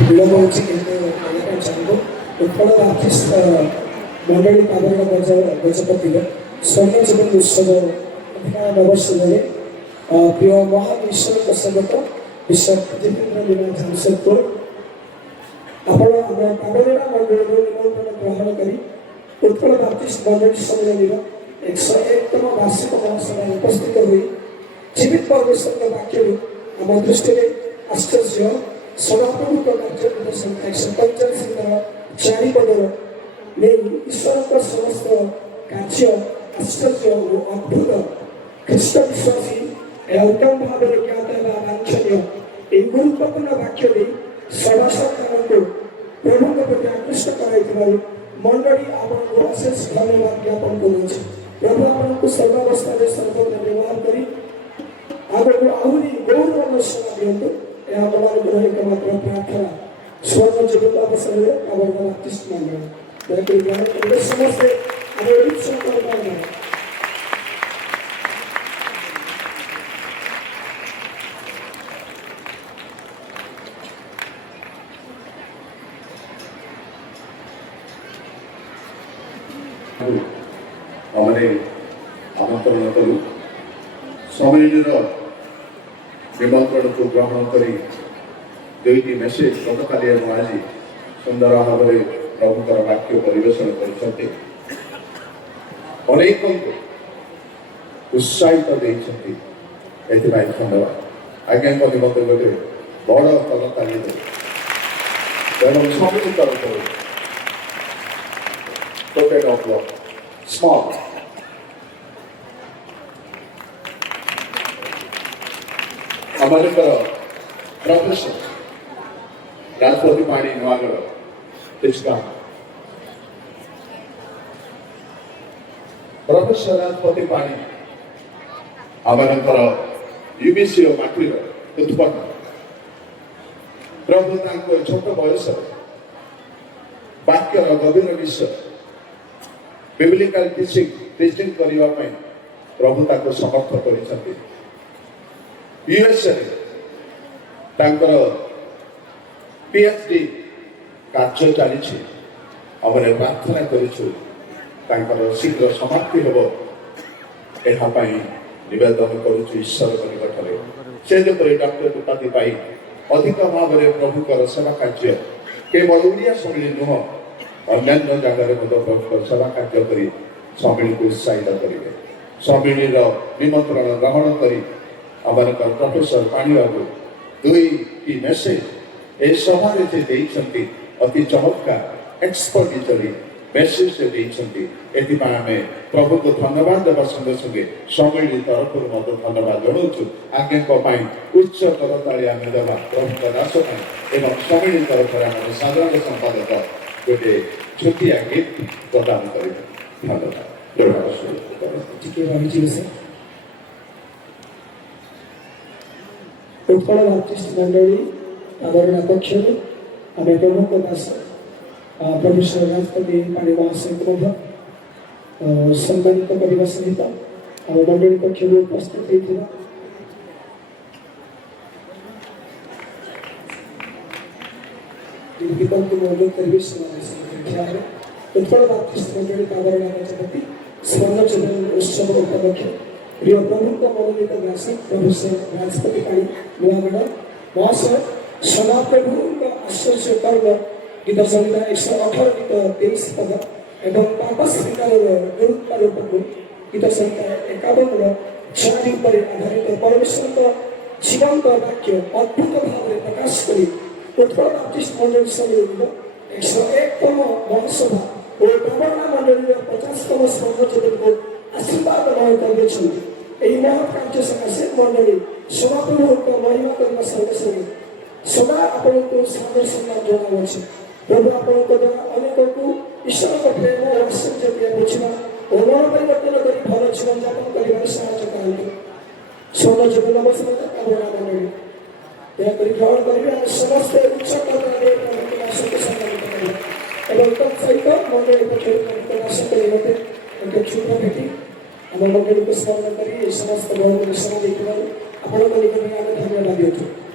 विलम्ब होची कहते चाहूँ उत्कल आर्टिस्ट मंडली काबरण गजपति स्वर्ण जीवन उत्सव नवसुले प्रिय महाविश्व प्रसंगत विश्व जितेन्द्र लीला जमशेदपुर आपण काबरण मंडल निमंत्रण ग्रहण करी उत्कल आर्टिस्ट मंडली सम्मेलन 101तम वार्षिक महोत्सव उपस्थित हुई जीवित परमेश्वर वाक्य आम दृष्टि आश्चर्य सभाप्रभु कार्य संख्या 145 चारिपदर नहीं ईश्वर समस्त कार्य आश्चर्य और अद्भुत ख्रीष्ट विश्वासी उत्तम भाव में ज्ञात वांछनीय एक गुरुत्वपूर्ण वाक्य सर्वसाधारण प्रभु के प्रति आकृष्ट कराई मंडली आपको अशेष धन्यवाद ज्ञापन करुचे प्रभु आपको सर्वावस्था में सर्वत्र व्यवहार करी आगे आहरी गौरव सेवा दिंतु यह हमारे एकमात्र प्रार्थना स्वर्ण जीवित अवसर में आवर्तन आर्टिस्ट मंडल समस्ते आमंत्रण करूँ सम्मेलन निमंत्रण को ग्रहण करी दुईटी मेसेज गतकाली आज सुंदर भाव में प्रभुकर वाक्य परिवेशन करते अनेक उत्साहित धन्यवाद आज्ञा निमंत्रण गोटे बड़ कलताली तेणु सब तरफ टोकेन ऑफ लव स्मॉल हमारे प्रोफेसर राजपति पाणी नुआगढ़ प्रोफेसर राजपति पाणी आमर यूबीसी माटी उत्पन्न प्रभु छोट बयस वाक्यर गभीर विषय बिब्लिकल टीचिंग करने प्रभु ताको समर्थ कर यूएसए पीएचडी कार्य चली आम प्रार्थना कर शीघ्र समाप्ति हम यह निवेदन करूर निकटने से डॉक्टर उपाधि पाई अधिक भाव में प्रभुकर सेवा कार्य केवल ओडिया सम्मिलन नुह अन्य जगार प्रभुकर सेवा कार्य कर सम्मिलन को उत्साहित करेंगे सम्मिलन निमंत्रण ग्रहण कर आमर प्रोफेसर पाणी बाबू दुईटी मेसेज ए सभा अति चमत्कार एक्सपर्टिचरी मेसेज आम प्रभु को धन्यवाद देवा संगे संगे सम्मिलन तरफ धन्यवाद जनाऊँ आज्ञा उच्च करताली आम देवा प्रभु दास एवं सम्मिलन तरफ आम साधारण संपादक गोटे छुट्टिया गिफ्ट प्रदान करेंगे धन्यवाद उत्कल आर्टिस्ट मंडली आवरण पक्ष आम प्रमुख दास प्रोफेसर राजपति पाणी महाशय को सम्मानित करने सहित आम मंडली पक्ष उपस्थित होता उत्कल आर्टिस्ट मंडली आवरण गजपति स्वर्ण जीवन उत्सव उपलक्ष्य प्रिय प्रमुख मनोनीत व्यासक प्रोफेसर राजपति पाणी नुआगढ़ महाशय सभाप्रभु आश्चर्य कर्म गीत संहिता 118 गीत 23 पद एवं पाप श्रृंगार गुरुत्वारोप गीत संहिता 51 चारि पर आधारित परमेश्वर जीवंत वाक्य अद्भुत भाव में प्रकाश करी उत्कल आर्टिस्ट मंडल सम्मेलन 101तम महासभा और प्रवर्ण मंडल 50तम स्वर्ण जीवन को आशीर्वाद कर महत् कार्य सकाशे मंडली सभाप्रभु महिमा करने संगे संगे सदा आपको सादर सम्मान जनाऊँ प्रभु आपको द्वारा अनेक को ईश्वर का प्रेम और आश्चर्य दिया बुझा और मन परिवर्तन कर भल जीवन यापन कर साहय करते स्वर्ण जीवन अवसर कामना मंडली ग्रहण करेंगे समस्त उच्च सम्मानित सहित मंडली पक्ष क्षुद्र भेटी आम मंडली को स्मरण कर समस्त बहुत समय देखा आपण निकट में धन्यवाद देते